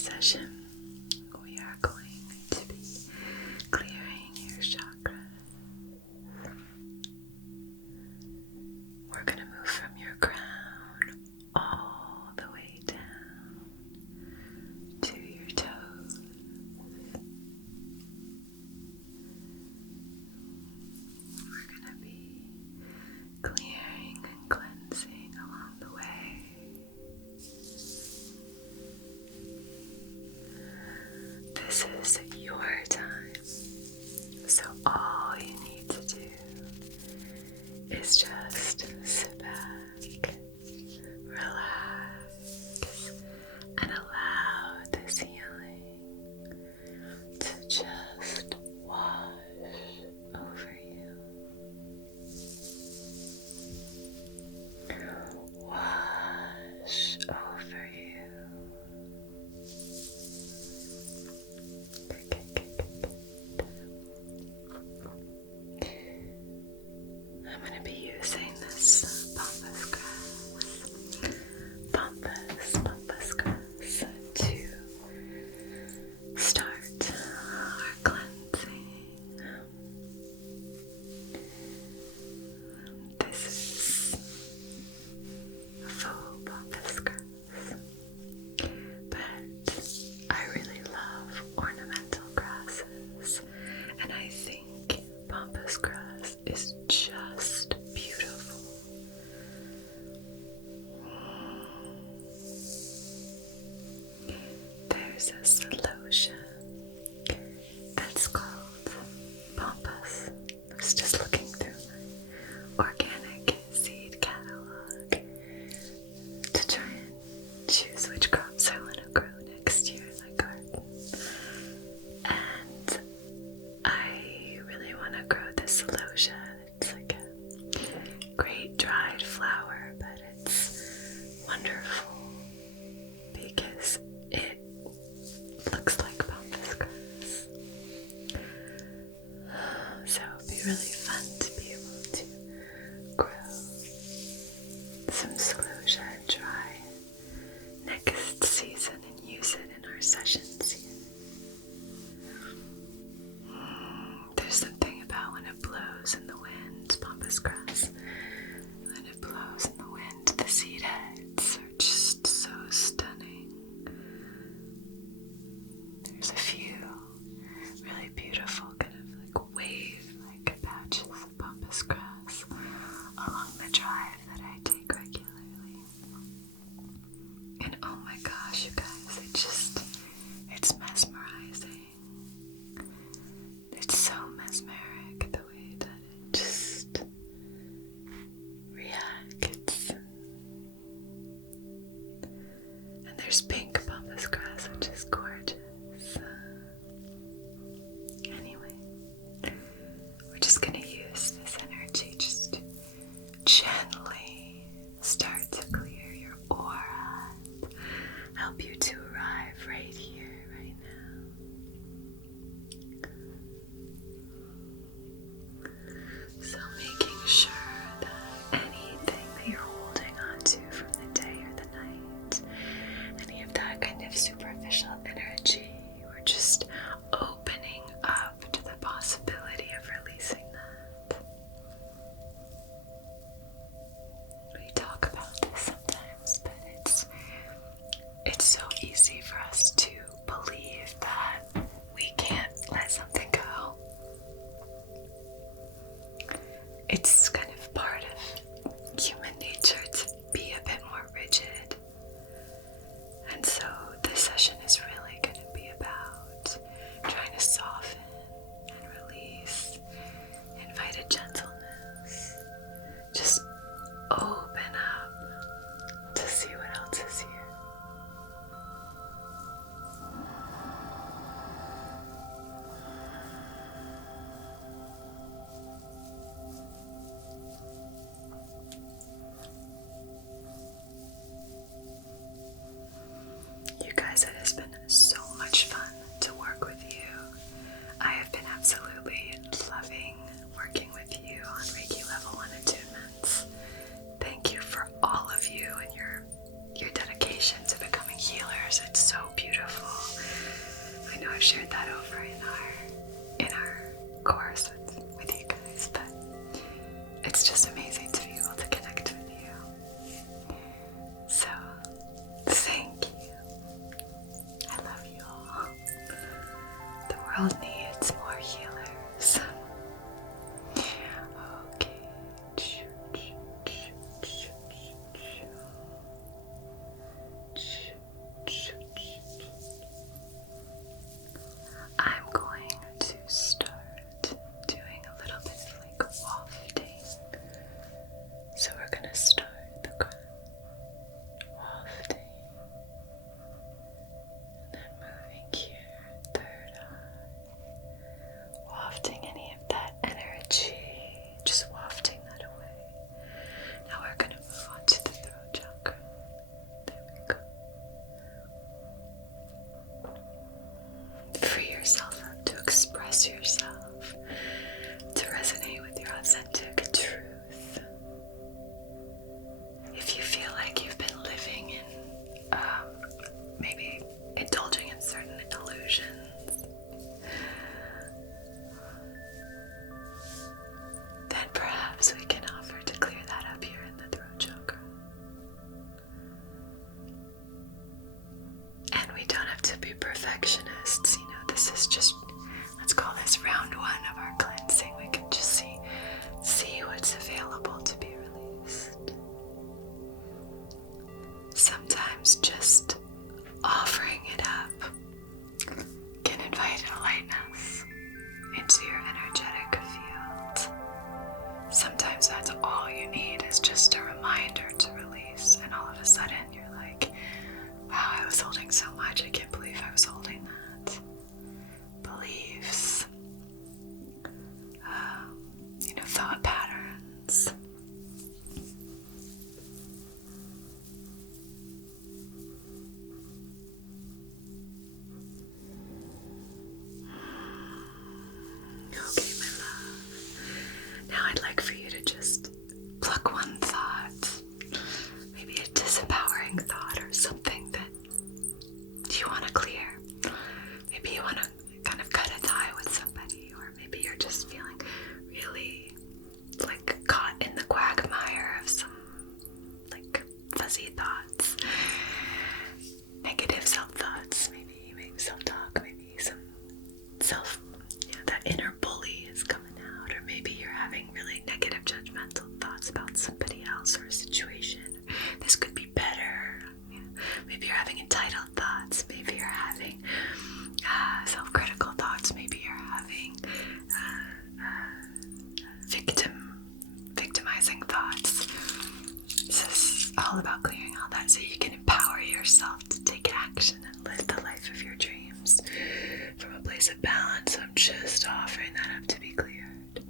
session, we are going to be clearing your chakras. We're going to move from your crown all the way down to your toes. We're going to be clearing and cleansing along the way. This is your time, so all you need to do is just sit back, relax, and allow this healing to just wash over you. Wash over you. I'm going to be using this pampas grass to start our cleansing. This is full pampas grass, but I really love ornamental grasses, and I think pampas grass is just beautiful. There's a lotion that's called Pampas. I was just looking through my organic seed catalog to try and choose which crops I want to grow next year in my garden. And I really want to grow this celosia. It's like a great dried flower, but it's wonderful because it looks like pampas grass. So it'd be really fun to be able to grow some celosia and dry next season and use it in our sessions here. There's something about when it blows in the wind, pampas grass, when it blows in the wind, the seed heads are just so stunning. There's a few really beautiful kind of like wave-like patches of pampas grass along the drive that I take regularly. And oh my gosh, you guys, it's mesmerizing. It's so mesmeric the way that it just reacts. And there's pink pampas grass, which is gorgeous. Anyway, we're just going to use this energy just to gently start to clear your aura and help you to arrive right here, right now. So making sure that anything that you're holding on to from the day or the night, any of that kind of superficial energy, we're just opening up to the possibility of releasing that. We talk about this sometimes, but it's so easy for us to believe that we can't let something go. It's kind of part of human nature to be a bit more rigid. And so this session is really going to be about trying to soften and release, invite a gentleness, just open up to see what else is here. Sometimes that's all you need, is just a reminder to release, and all of a sudden you're like, wow, I was holding so much, I can't believe I was holding that. Beliefs, thought patterns. Okay, my love. Now I'd like for you to just pluck one thought, maybe a disempowering thought or something that you want to clear. Maybe you want to kind of cut a tie with somebody, or maybe you're just feeling really like caught in the quagmire of some like fuzzy thoughts, negative self-thoughts, maybe self-talk, maybe some that inner bully is coming out, or maybe you're having really negative judgmental thoughts about somebody else or a situation. This could be better. Maybe you're having entitled thoughts, maybe you're having self-critical thoughts, maybe you're having victimizing thoughts. This is all about clearing all that so you can empower yourself to take action and live the life of your dreams from a place of balance. I'm just offering that up to be cleared.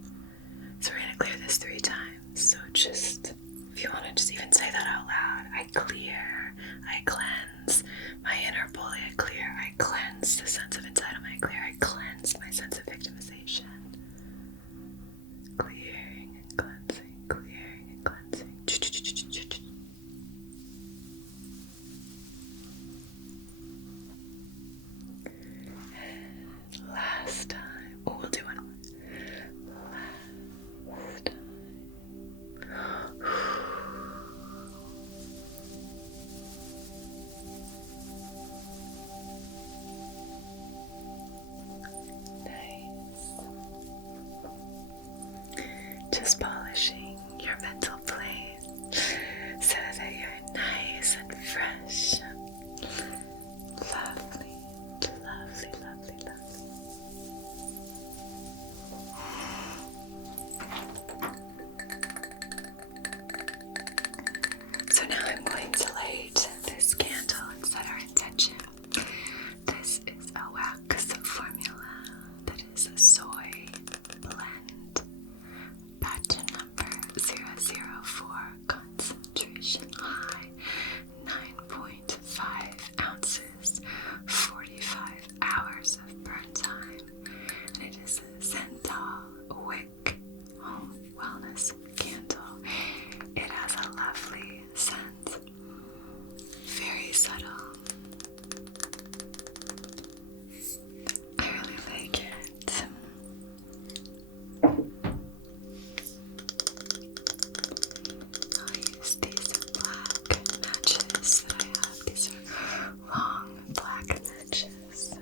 So we're going to clear this 3 times. So just, if you want to just even say that out loud, I clear, I cleanse my inner bully, I clear, I cleanse the sense of entitlement, I clear, I cleanse my sense of victimization. Clearing and cleansing, clearing and cleansing. And last time. Oh, we'll do one more. Last time. Just polishing your mental plane so that you're nice and fresh. Lovely, lovely, lovely, lovely. So now I'm going to light this candle and set our intention. This is a wax formula that is a soy blend. Batch number 004, concentration high, 9.5 ounces, 45 hours of burn time, and it is a Zental wick home wellness candle. It has a lovely scent, very subtle. I really like it. I'll use these black matches that I have. These are long black matches.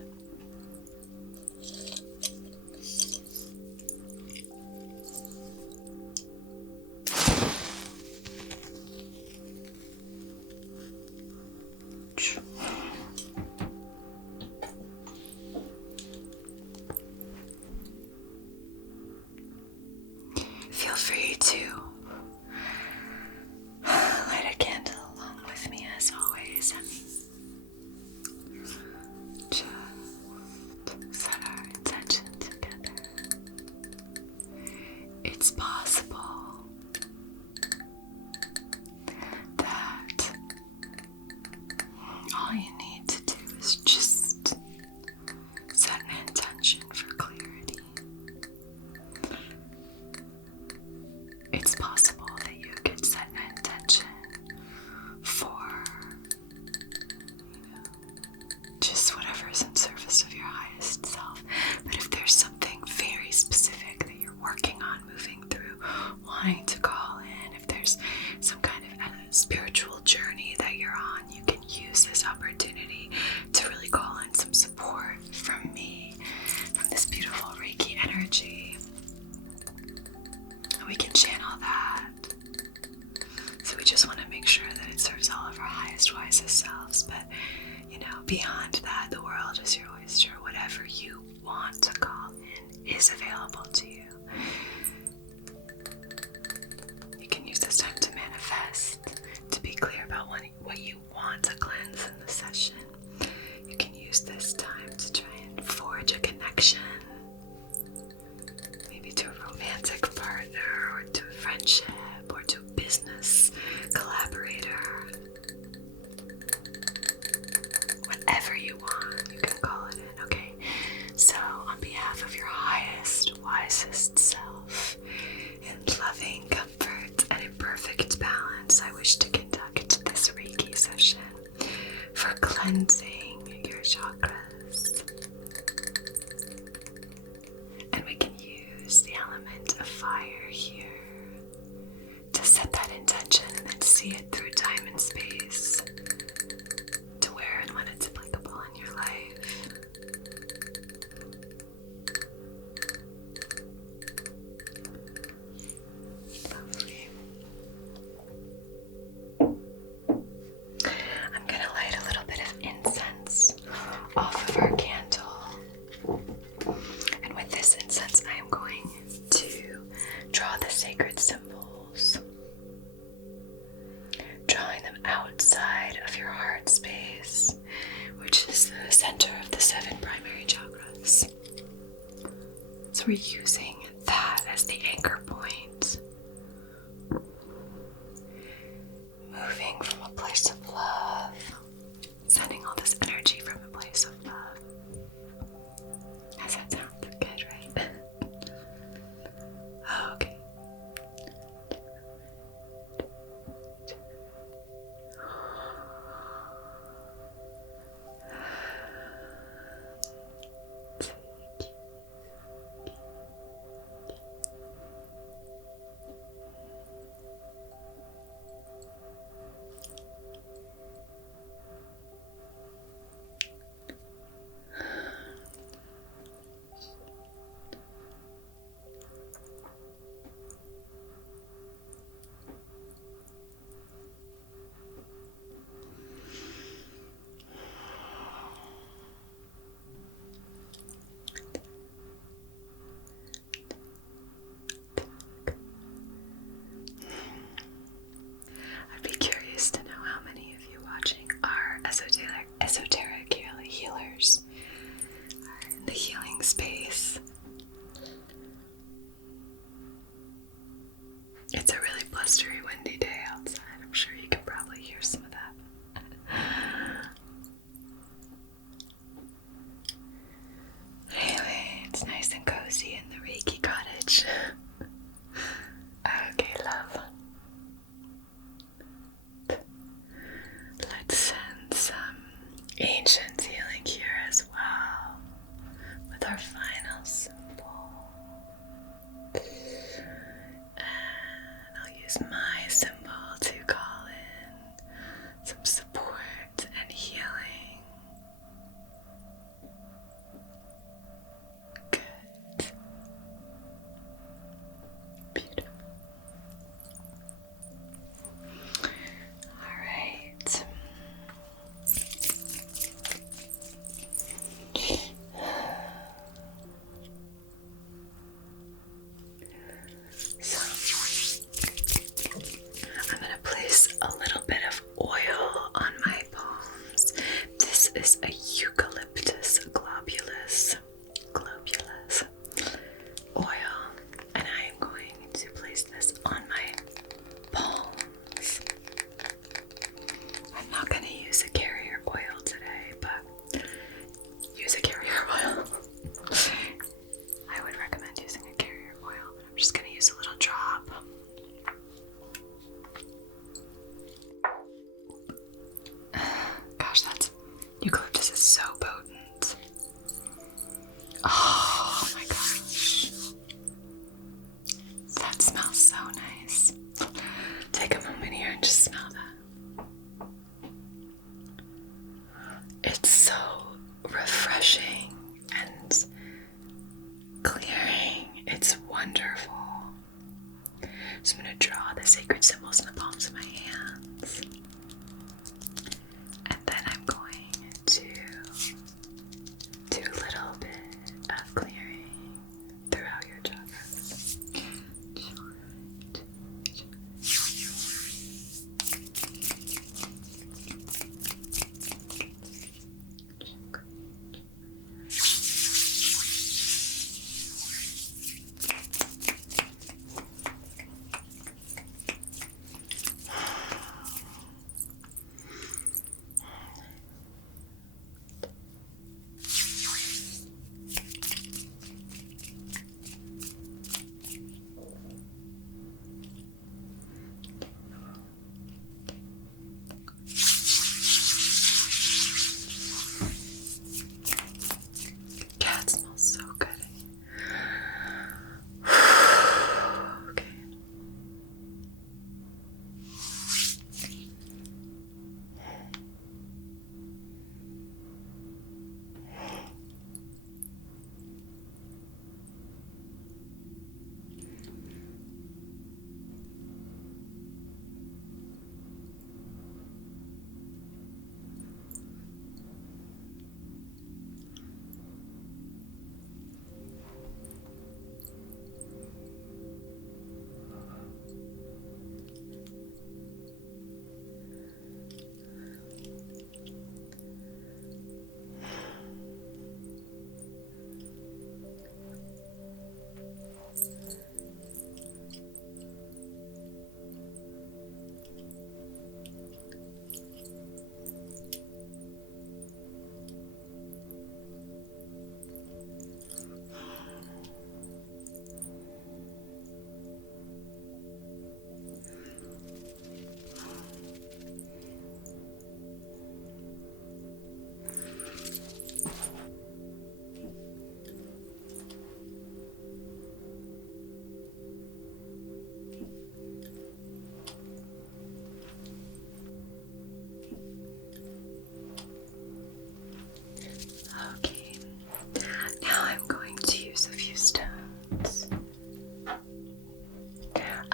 Feel free to light a candle along with me as always, and just set our intention together. It's possible that all you need to do is just set an intention for clarity. It's possible that you could set an intention for, just whatever's in service of your highest self. But if there's something very specific that you're working on, moving through, wanting to call in, if there's some kind of spiritual journey that you're on, you can use this opportunity to really call in some support from me, from this beautiful Reiki energy. And we can channel that. So we just want to make sure that it serves all of our highest, wisest selves. But, beyond that, the world is your oyster. Whatever you want to call in is available to you. connection, maybe to a romantic partner, or to a friendship, or to a business collaborator. Whatever you want, you can call it in, okay? So, on behalf of your highest, wisest self, in loving comfort and in perfect balance, I wish to conduct this Reiki session for cleansing your chakras. And we can use the element of fire here to set that intention and then see it through time and space to where and when it's applicable in your life. Lovely. I'm going to light a little bit of incense off of our candle. And with this incense, I am going to draw the sacred symbols, drawing them outside of your heart space, which is the center of the 7 primary chakras. So we're using that as the anchor point, moving from a place of love, sending all this energy from a place of love. How's that sound? Good, right? Okay. I'd be curious to know how many of you watching are esoteric healers, are in the healing space. It's a really blustery, windy day outside. I'm sure you can probably hear some of that. Anyway, it's nice and cozy in the Reiki cottage. Okay, love. Let's send some ancient healing here as well with our final symbol. And I'll use my symbol to call in some support and healing. Good. Beautiful. All right. So, I'm going to place a little bit of oil on my palms. This is a Eucalyptus globulus oil, and I am going to place this on my palms. I'm not going to use a carrier oil today, but use a carrier oil. I would recommend using a carrier oil, but I'm just going to use a little drop. Gosh, eucalyptus is so potent. Oh my gosh. That smells so nice. Take a moment here and just smell that. It's so refreshing and clearing. It's wonderful. So I'm going to draw the sacred symbols in the palms of my hands. And then I'm going to do a little bit of clearing throughout your chakras.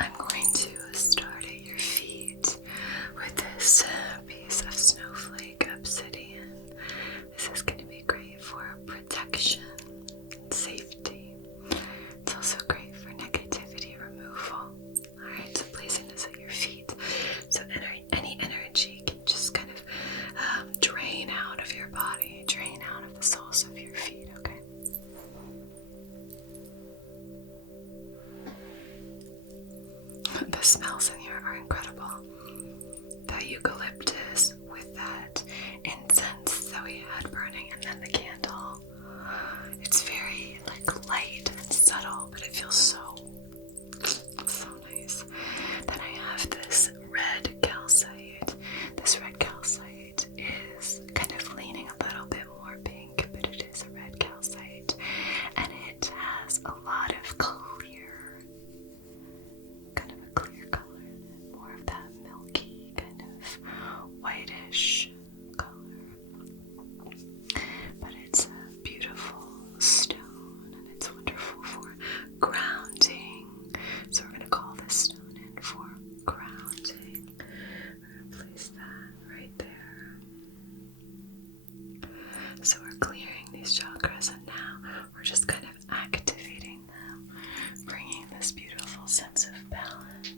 I'm going to start at your feet with this piece of snowflake obsidian. This is going to be great for protection and safety. It's also great for negativity removal. Alright, so placing this at your feet, so any energy can just kind of drain out of your body, drain out of the soles of your feet, okay? The smells in here are incredible. That eucalyptus with that incense that we had burning, and then the candle. It's very light and subtle, but it feels so nice. Then I have this red calcite. This red calcite is kind of leaning a little bit more pink, but it is a red calcite, and it has a lot of clear, kind of a clear color, more of that milky kind of whitish color. But it's a beautiful stone, and it's wonderful for grounding. So we're going to call this stone in for grounding. I'm going to place that right there. So we're clearing these chakras, and now we're just kind of activating them, bringing this beautiful sense of balance.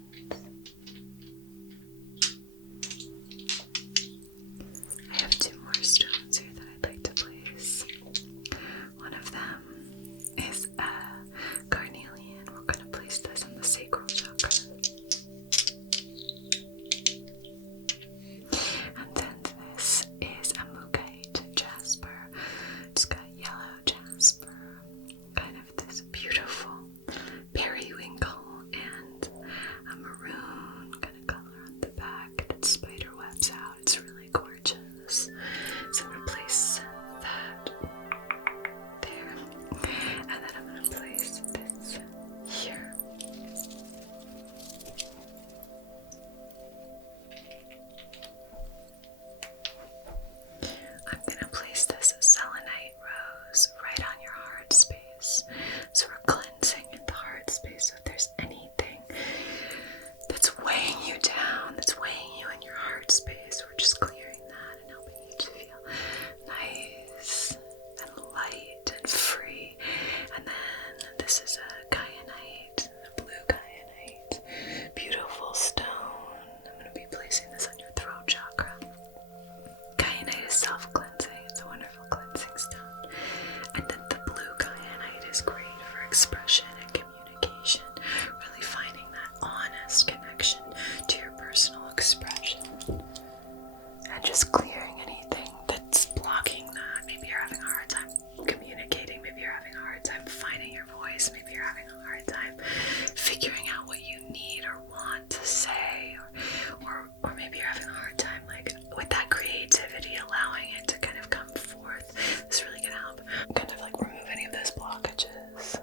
I have two more stones here that I'd like to place. One of them is a carnelian. We're going to place this in the sacral chakra. And then this is a mugite jasper. It's got yellow jasper, kind of this beautiful periwinkle and a maroon kind of color on the back that spider webs out. It's really gorgeous. So I'm going to place that there, and then I'm going to place this here. I'm going to place this selenite rose right on your heart space. So we're cleansing the heart space. So if there's anything that's weighing you down, that's weighing you in your heart space, we're just clearing that and helping you to feel nice and light and free. And then this is a kyanite, a blue kyanite, beautiful stone. I'm going to be placing this on your throat chakra. Kyanite is self-cleansing. It's a wonderful cleansing stone. And then the blue kyanite is great for expression and communication, really finding that honest connection to your personal expression. And just clearing anything that's blocking that. Maybe you're having a hard time communicating. Maybe you're having a hard time finding your voice. Maybe you're having a hard time figuring out what you need or want to say. Or maybe you're having a hard time with that creativity, allowing it to kind of come forth. This is really going to help kind of remove any of those blockages.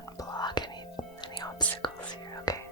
Unblock any obstacles here, okay?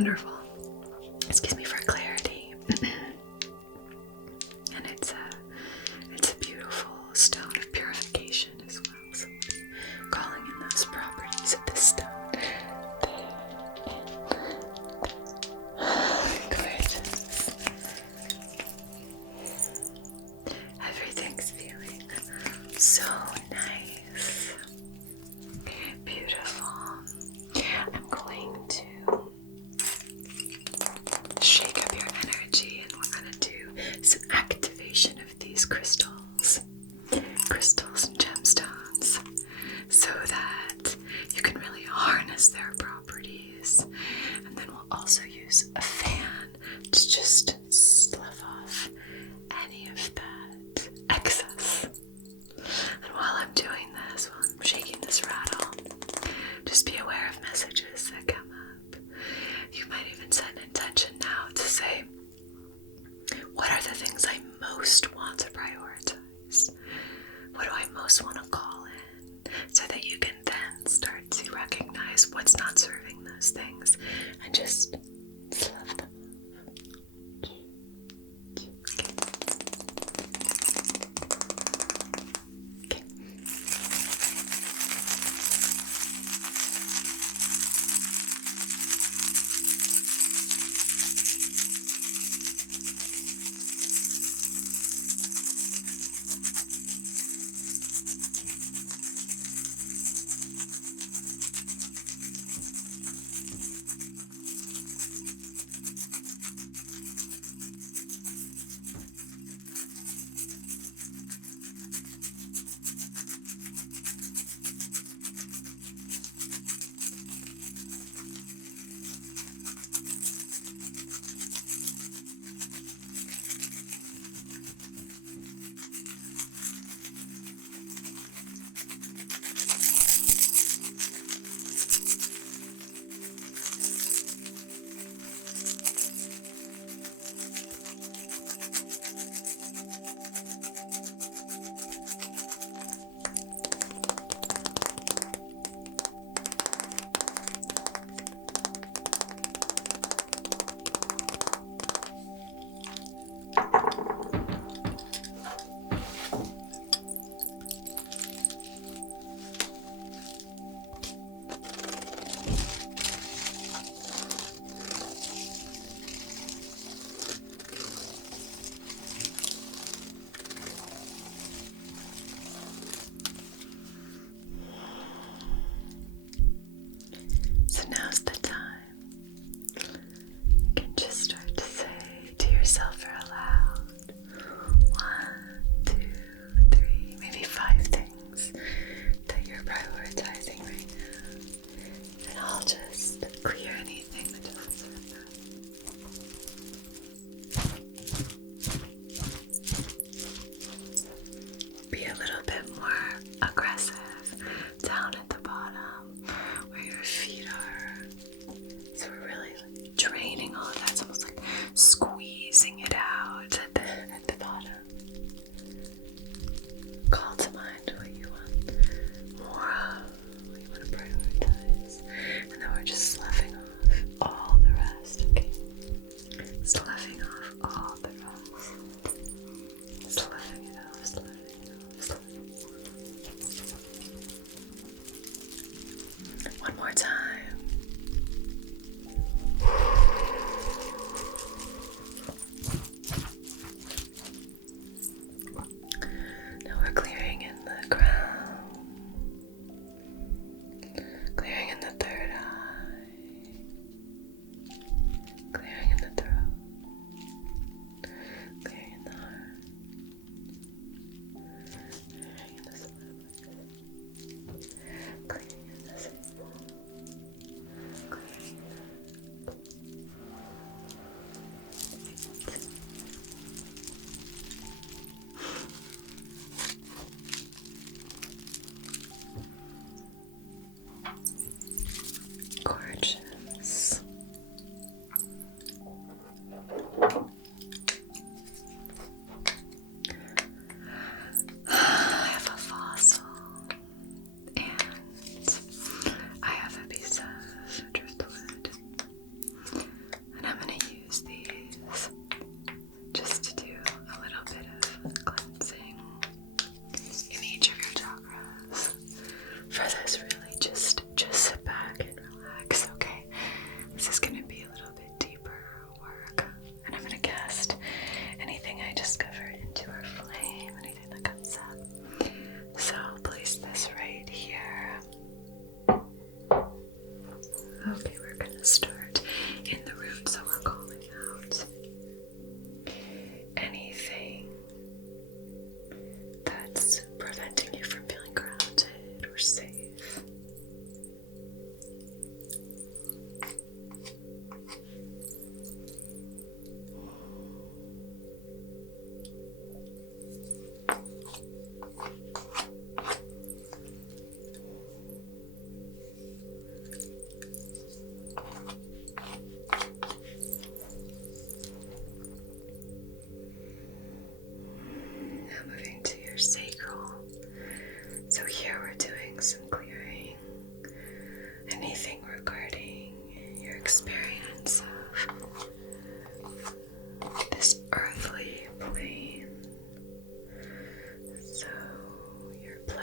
wonderful. Excuse me for clarity. And it's a beautiful stone of purification as well. So calling in those properties of this stone. Gorgeous. Everything's feeling so nice. Beautiful. I'm going to shake up your energy and we're going to do some activation of these crystals and gemstones so that you can really harness their properties. And then we'll also use a fan to just slough off any of that excess. And while I'm doing this, while I'm shaking this rattle, just be aware of messages that come up. You might even set an intention now to say, what are the things I most want to prioritize? What do I most want to call in? So that you can then start to recognize what's not serving those things and just slough them off. Okay.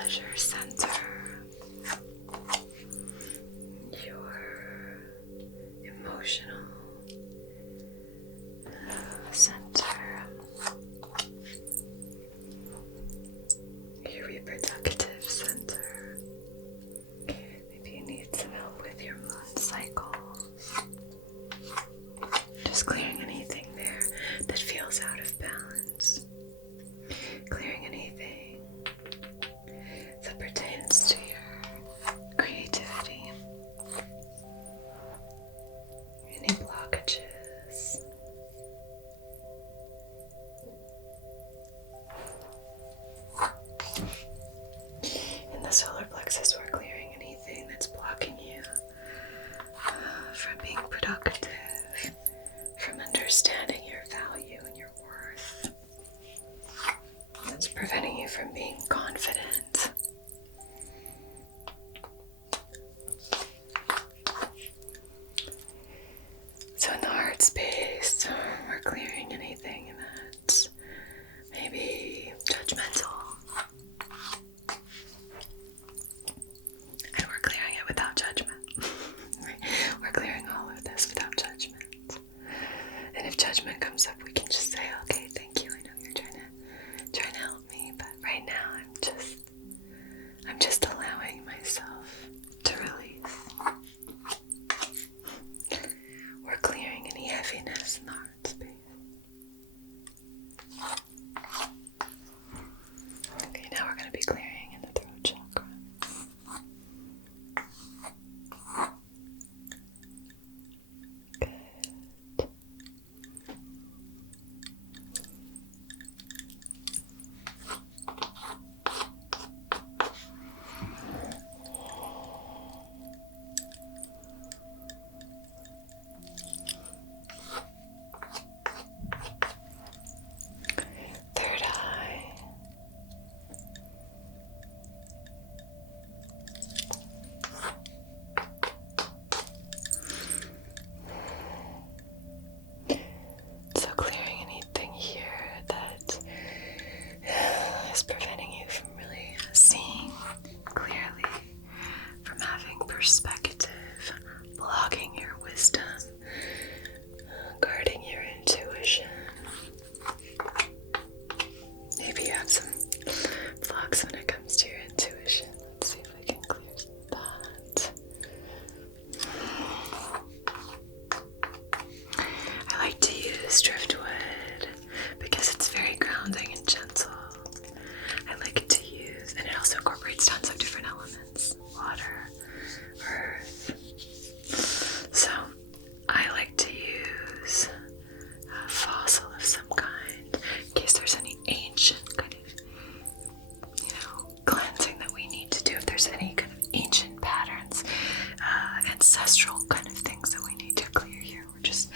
pleasure center, your emotional center, your reproductive center. Maybe you need some help with your moon cycles. Just clearing anything there that feels out of balance. Clearing anything that pertains to your creativity. Any blockages. In the solar plexus, we're clearing anything that's blocking you from being productive, from understanding your value and your worth. That's preventing you from being confident. So in the heart space, we're clearing anything that's maybe judgmental. And we're clearing it without judgment. We're clearing all of this without judgment. And if judgment comes up, we can just say, okay, thank you. I know you're trying to help me, but right now I'm just allowing myself to release. We're clearing any heaviness in the heart space. Okay, now we're going to be clearing in the throat chakra. Third eye. So clearing anything here that is preventing you from really seeing clearly, from having perspective, blocking your wisdom, guarding your intuition. Maybe you have some blocks when it comes to your intuition. Let's see if we can clear that. I like to use driftwood because it's very grounding and gentle. I like it to use, and it also incorporates tons of different elements: water, earth. So I like to use a fossil of some kind in case there's any ancient kind of, cleansing that we need to do. If there's any kind of ancient patterns, ancestral kind of things that we need to clear here, we're just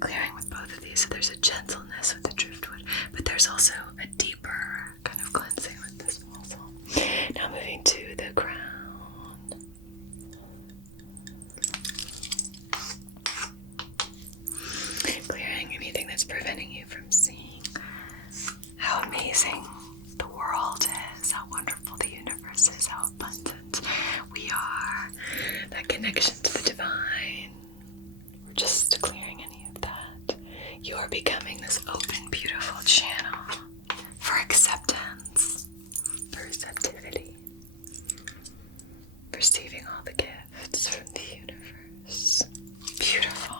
clearing with both of these. So there's a gentleness with the driftwood, but there's also a deeper kind of cleansing with this fossil. Now moving to the crown. Clearing anything that's preventing you from seeing how amazing the world is, how wonderful the universe is, how abundant we are, that connection to the divine. We're just clearing any of that. You are becoming this open, beautiful channel for acceptance, for receptivity, receiving all the gifts from the universe. Beautiful.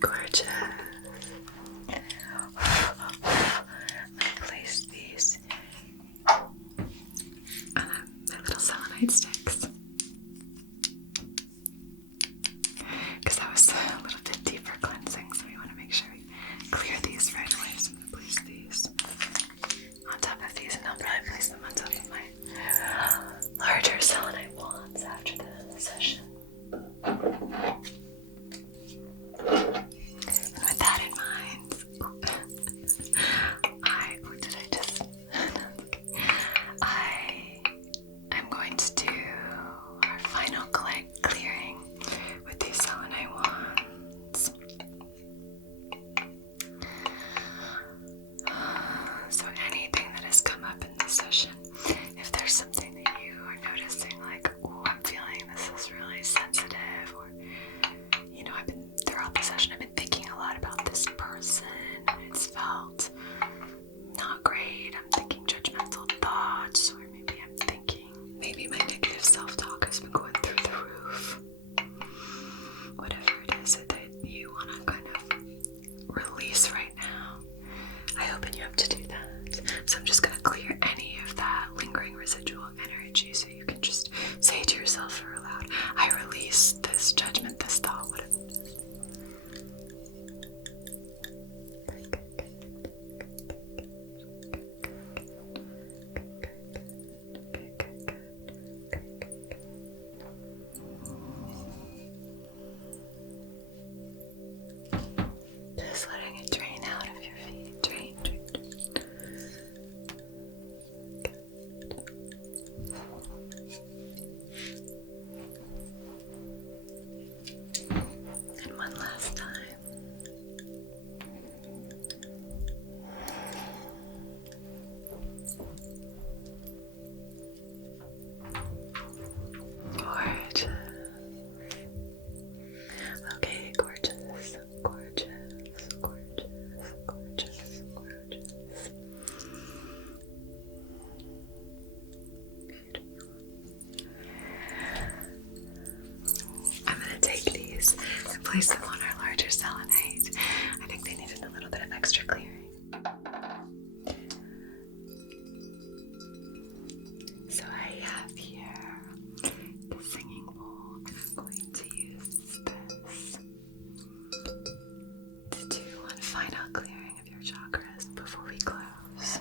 Gorgeous. Let me place these on my little selenite sticks, because that was a little bit deeper cleansing, so we want to make sure we clear these right away. So I'm going to place these on top of these, and I'll probably place them on top of my larger selenite wands after the session. use them on our larger selenite. I think they needed a little bit of extra clearing. So I have here the singing bowl, and I'm going to use this to do one final clearing of your chakras before we close.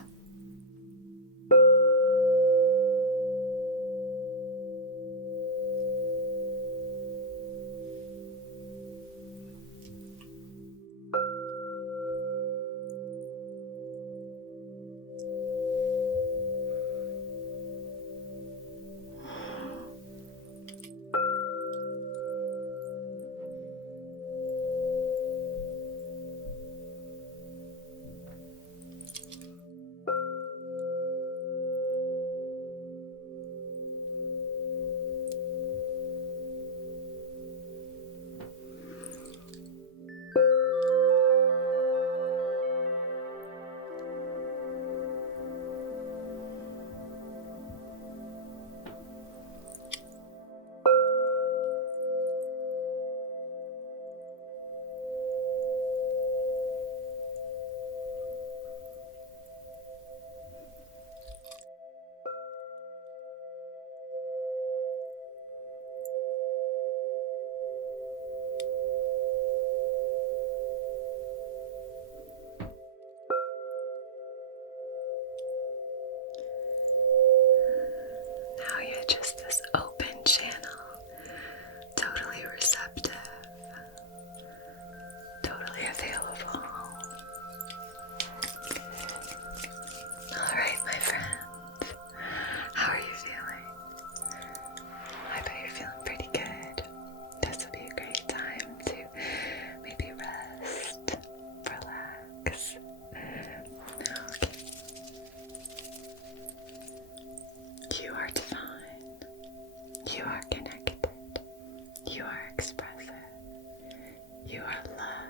Now you're just this open channel, totally receptive, totally available. All right, my friend, how are you feeling? I bet you're feeling pretty good. This would be a great time to maybe rest, relax. Okay. You are divine. You are connected. You are expressive. You are loved.